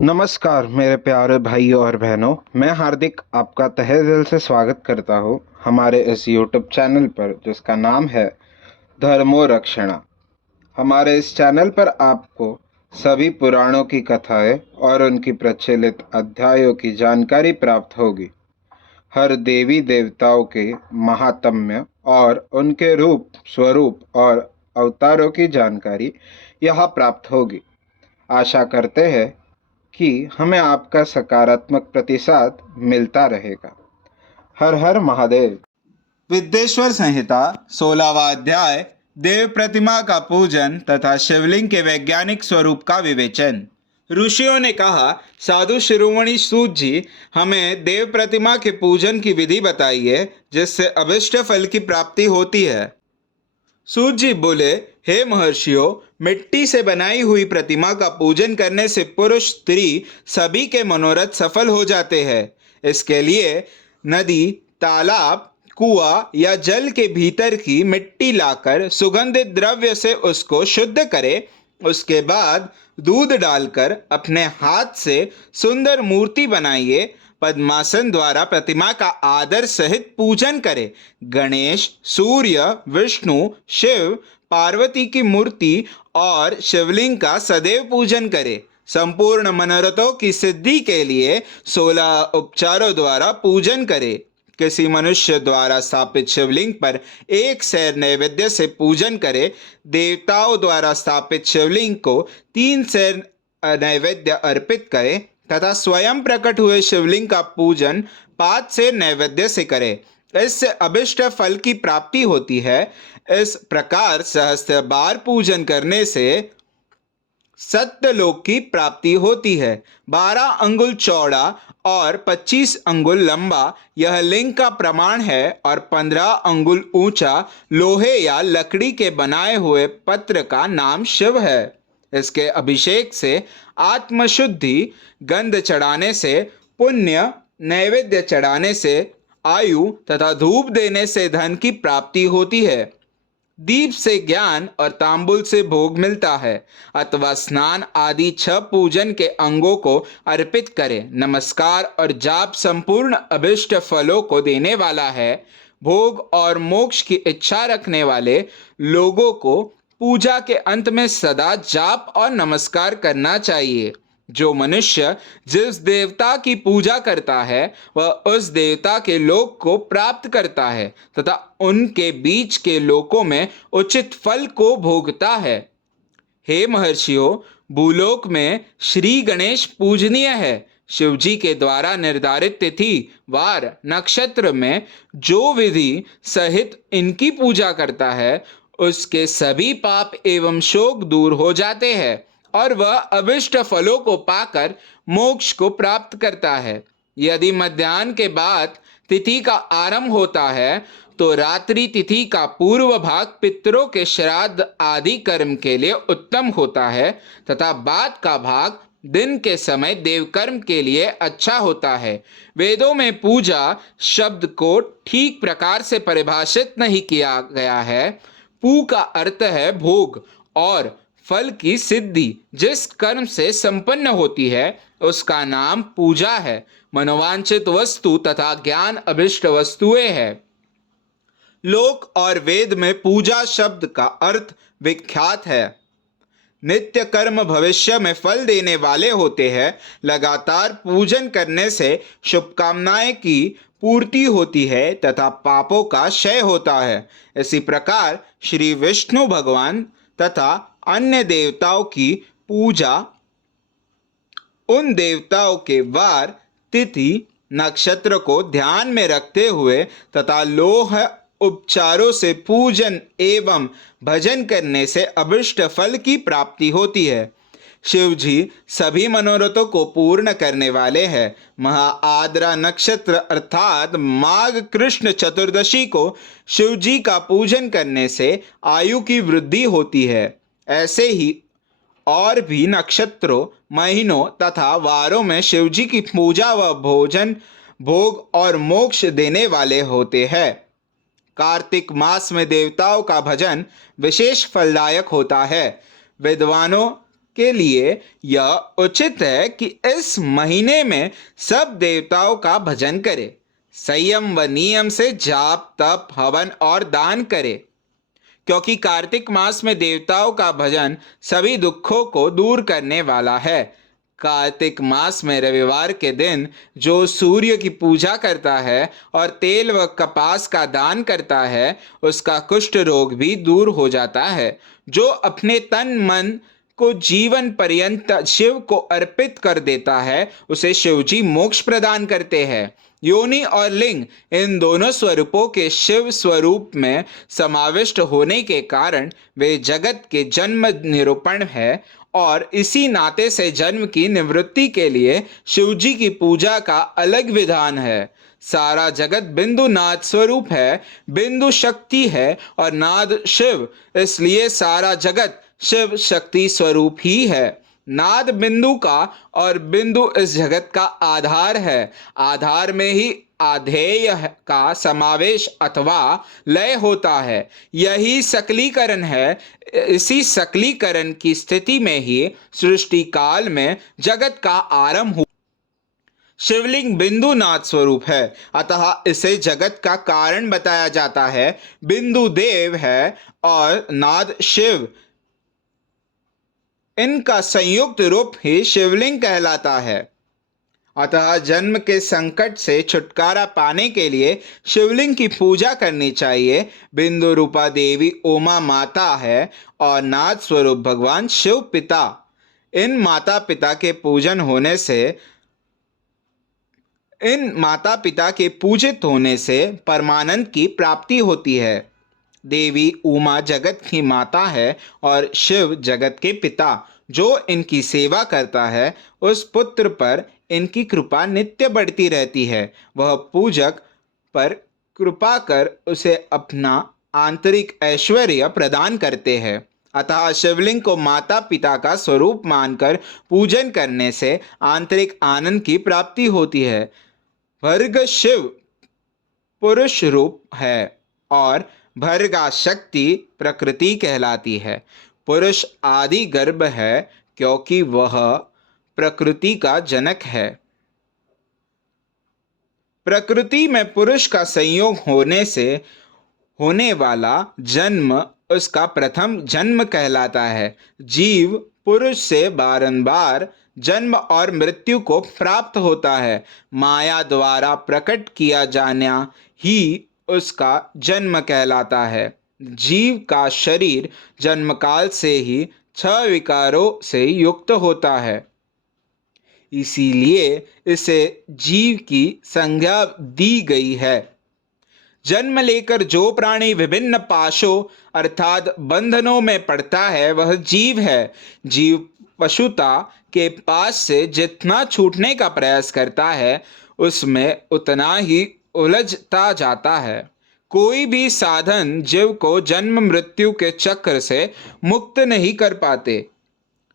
नमस्कार मेरे प्यारे भाइयों और बहनों, मैं हार्दिक आपका तहे दिल से स्वागत करता हूँ हमारे इस यूट्यूब चैनल पर जिसका नाम है धर्मो रक्षणा। हमारे इस चैनल पर आपको सभी पुराणों की कथाएं और उनकी प्रचलित अध्यायों की जानकारी प्राप्त होगी। हर देवी देवताओं के महात्म्य और उनके रूप स्वरूप और अवतारों की जानकारी यहाँ प्राप्त होगी। आशा करते हैं कि हमें आपका सकारात्मक प्रतिसाद मिलता रहेगा। हर हर महादेव। विद्येश्वर संहिता 16वां अध्याय देव प्रतिमा का पूजन तथा शिवलिंग के वैज्ञानिक स्वरूप का विवेचन। ऋषियों ने कहा, साधु शिरोमणि सूत जी, हमें देव प्रतिमा के पूजन की विधि बताइए जिससे अभिष्ट फल की प्राप्ति होती है। सूत जी बोले, हे महर्षियों, मिट्टी से बनाई हुई प्रतिमा का पूजन करने से पुरुष स्त्री सभी के मनोरथ सफल हो जाते हैं। इसके लिए नदी, तालाब, कुआं या जल के भीतर की मिट्टी लाकर सुगंधित द्रव्य से उसको शुद्ध करे। उसके बाद दूध डालकर अपने हाथ से सुंदर मूर्ति बनाइए। पद्मासन द्वारा प्रतिमा का आदर सहित पूजन करे। गणेश, सूर्य, विष्णु, शिव, पार्वती की मूर्ति और शिवलिंग का सदैव पूजन करे। संपूर्ण मनोरथों की सिद्धि के लिए 16 उपचारों द्वारा पूजन करे। किसी मनुष्य द्वारा स्थापित शिवलिंग पर एक सैर नैवेद्य से पूजन करे। देवताओं द्वारा स्थापित शिवलिंग को 3 सैर नैवेद्य अर्पित करे तथा स्वयं प्रकट हुए शिवलिंग का पूजन 5 सैर नैवेद्य से करे। इससे अभिष्ट फल की प्राप्ति होती है। इस प्रकार सहस्त्र बार पूजन करने से सत्यलोक की प्राप्ति होती है। 12 अंगुल चौड़ा और 25 अंगुल लंबा यह लिंग का प्रमाण है और 15 अंगुल ऊंचा लोहे या लकड़ी के बनाए हुए पत्र का नाम शिव है। इसके अभिषेक से आत्मशुद्धि, गंध चढ़ाने से पुण्य, नैवेद्य चढ़ाने से आयु तथा धूप देने से धन की प्राप्ति होती है। दीप से ज्ञान और तांबुल से भोग मिलता है। अथवा स्नान आदि 6 पूजन के अंगों को अर्पित करें। नमस्कार और जाप संपूर्ण अभिष्ट फलों को देने वाला है। भोग और मोक्ष की इच्छा रखने वाले लोगों को पूजा के अंत में सदा जाप और नमस्कार करना चाहिए। जो मनुष्य जिस देवता की पूजा करता है वह उस देवता के लोक को प्राप्त करता है तथा उनके बीच के लोकों में उचित फल को भोगता है। हे महर्षियों, भूलोक में श्री गणेश पूजनीय है। शिवजी के द्वारा निर्धारित तिथि, वार, नक्षत्र में जो विधि सहित इनकी पूजा करता है उसके सभी पाप एवं शोक दूर हो जाते हैं और वह अभिष्ट फलों को पाकर मोक्ष को प्राप्त करता है। यदि मध्याह्न के बाद तिथि का आरंभ होता है तो रात्रि तिथि का पूर्व भाग पितरों के श्राद्ध आदि कर्म के लिए उत्तम होता है तथा बाद का भाग दिन के समय देवकर्म के लिए अच्छा होता है। वेदों में पूजा शब्द को ठीक प्रकार से परिभाषित नहीं किया गया है। पू का अर्थ है भोग और फल की सिद्धि। जिस कर्म से संपन्न होती है उसका नाम पूजा है। मनोवांछित वस्तु तथा ज्ञान अभिष्ट वस्तुएं है। लोक और वेद में पूजा शब्द का अर्थ विख्यात है। नित्य कर्म भविष्य में फल देने वाले होते हैं। लगातार पूजन करने से शुभकामनाएं की पूर्ति होती है तथा पापों का क्षय होता है। इसी प्रकार श्री विष्णु भगवान तथा अन्य देवताओं की पूजा उन देवताओं के वार, तिथि, नक्षत्र को ध्यान में रखते हुए तथा लोह उपचारों से पूजन एवं भजन करने से अभिष्ट फल की प्राप्ति होती है। शिव जी सभी मनोरथों को पूर्ण करने वाले हैं। महाआद्रा नक्षत्र अर्थात माघ कृष्ण चतुर्दशी को शिव जी का पूजन करने से आयु की वृद्धि होती है। ऐसे ही और भी नक्षत्रों, महीनों तथा वारों में शिवजी की पूजा व भोजन, भोग और मोक्ष देने वाले होते हैं। कार्तिक मास में देवताओं का भजन विशेष फलदायक होता है। विद्वानों के लिए यह उचित है कि इस महीने में सब देवताओं का भजन करे, संयम व नियम से जाप तप हवन और दान करे, क्योंकि कार्तिक मास में देवताओं का भजन सभी दुखों को दूर करने वाला है। कार्तिक मास में रविवार के दिन जो सूर्य की पूजा करता है और तेल व कपास का दान करता है, उसका कुष्ठ रोग भी दूर हो जाता है। जो अपने तन मन को जीवन पर्यंत शिव को अर्पित कर देता है, उसे शिवजी मोक्ष प्रदान करते हैं। योनि और लिंग इन दोनों स्वरूपों के शिव स्वरूप में समाविष्ट होने के कारण वे जगत के जन्म निरूपण है, और इसी नाते से जन्म की निवृत्ति के लिए शिवजी की पूजा का अलग विधान है। सारा जगत बिंदु नाद स्वरूप है, बिंदु शक्ति है और नाद शिव, इसलिए सारा जगत शिव शक्ति स्वरूप ही है। नाद बिंदु का और बिंदु इस जगत का आधार है। आधार में ही आधेय का समावेश अथवा लय होता है, यही सकलीकरण है। इसी सकलीकरण की स्थिति में ही सृष्टि काल में जगत का आरंभ हुआ। शिवलिंग बिंदु नाद स्वरूप है, अतः इसे जगत का कारण बताया जाता है। बिंदु देव है और नाद शिव, इनका संयुक्त रूप ही शिवलिंग कहलाता है। अतः जन्म के संकट से छुटकारा पाने के लिए शिवलिंग की पूजा करनी चाहिए। बिंदु रूपा देवी उमा माता है और नाद स्वरूप भगवान शिव पिता। इन माता पिता के पूजित होने से परमानंद की प्राप्ति होती है। देवी उमा जगत की माता है और शिव जगत के पिता। जो इनकी सेवा करता है, उस पुत्र पर इनकी कृपा नित्य बढ़ती रहती है। वह पूजक पर कृपा कर उसे अपना आंतरिक ऐश्वर्य प्रदान करते हैं। अतः शिवलिंग को माता पिता का स्वरूप मानकर पूजन करने से आंतरिक आनंद की प्राप्ति होती है। भर्ग शिव पुरुष रूप है और भर्गा शक्ति प्रकृति कहलाती है। पुरुष आदि गर्भ है, क्योंकि वह प्रकृति का जनक है। प्रकृति में पुरुष का संयोग होने से होने वाला जन्म उसका प्रथम जन्म कहलाता है। जीव पुरुष से बारंबार जन्म और मृत्यु को प्राप्त होता है। माया द्वारा प्रकट किया जाना ही उसका जन्म कहलाता है। जीव का शरीर जन्मकाल से ही 6 विकारों से युक्त होता है, इसीलिए इसे जीव की संज्ञा दी गई है। जन्म लेकर जो प्राणी विभिन्न पाशों अर्थात बंधनों में पड़ता है, वह जीव है। जीव पशुता के पास से जितना छूटने का प्रयास करता है, उसमें उतना ही उलझता जाता है। कोई भी साधन जीव को जन्म मृत्यु के चक्र से मुक्त नहीं कर पाते।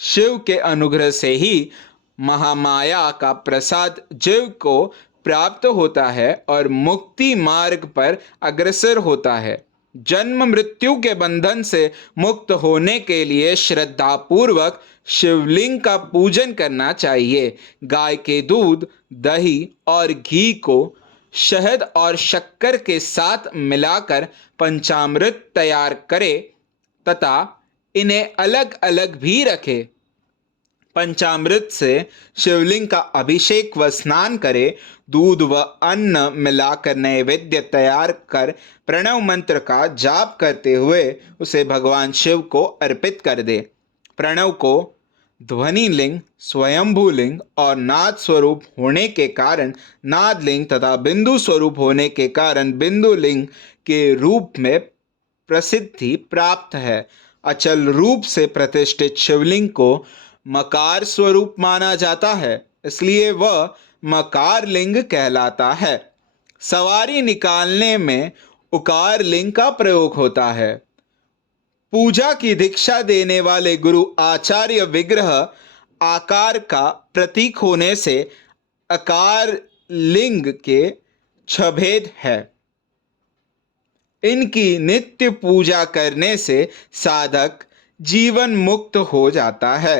शिव के अनुग्रह से ही महामाया का प्रसाद जीव को प्राप्त होता है और मुक्ति मार्ग पर अग्रसर होता है। जन्म मृत्यु के बंधन से मुक्त होने के लिए श्रद्धा पूर्वक शिवलिंग का पूजन करना चाहिए। गाय के दूध, दही और घी को शहद और शक्कर के साथ मिलाकर पंचामृत तैयार करे तथा इन्हें अलग अलग भी रखे। पंचामृत से शिवलिंग का अभिषेक व स्नान करे। दूध व अन्न मिलाकर नैवेद्य तैयार कर प्रणव मंत्र का जाप करते हुए उसे भगवान शिव को अर्पित कर दे। प्रणव को ध्वनि लिंग, स्वयंभू लिंग और नाद स्वरूप होने के कारण नाद लिंग तथा बिंदु स्वरूप होने के कारण बिंदु लिंग के रूप में प्रसिद्धि प्राप्त है। अचल रूप से प्रतिष्ठित शिवलिंग को मकार स्वरूप माना जाता है, इसलिए वह मकार लिंग कहलाता है। सवारी निकालने में उकार लिंग का प्रयोग होता है। पूजा की दीक्षा देने वाले गुरु आचार्य विग्रह आकार का प्रतीक होने से अकार लिंग के छभेद है। इनकी नित्य पूजा करने से साधक जीवन मुक्त हो जाता है।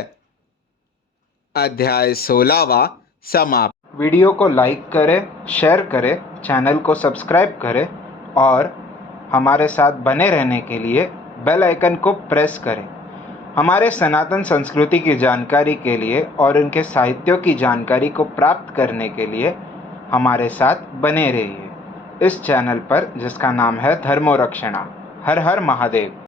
अध्याय 16वां समाप्त। वीडियो को लाइक करें, शेयर करें, चैनल को सब्सक्राइब करें और हमारे साथ बने रहने के लिए बेल आइकन को प्रेस करें। हमारे सनातन संस्कृति की जानकारी के लिए और उनके साहित्यों की जानकारी को प्राप्त करने के लिए हमारे साथ बने रहिए इस चैनल पर, जिसका नाम है धर्मो रक्षणा। हर हर महादेव।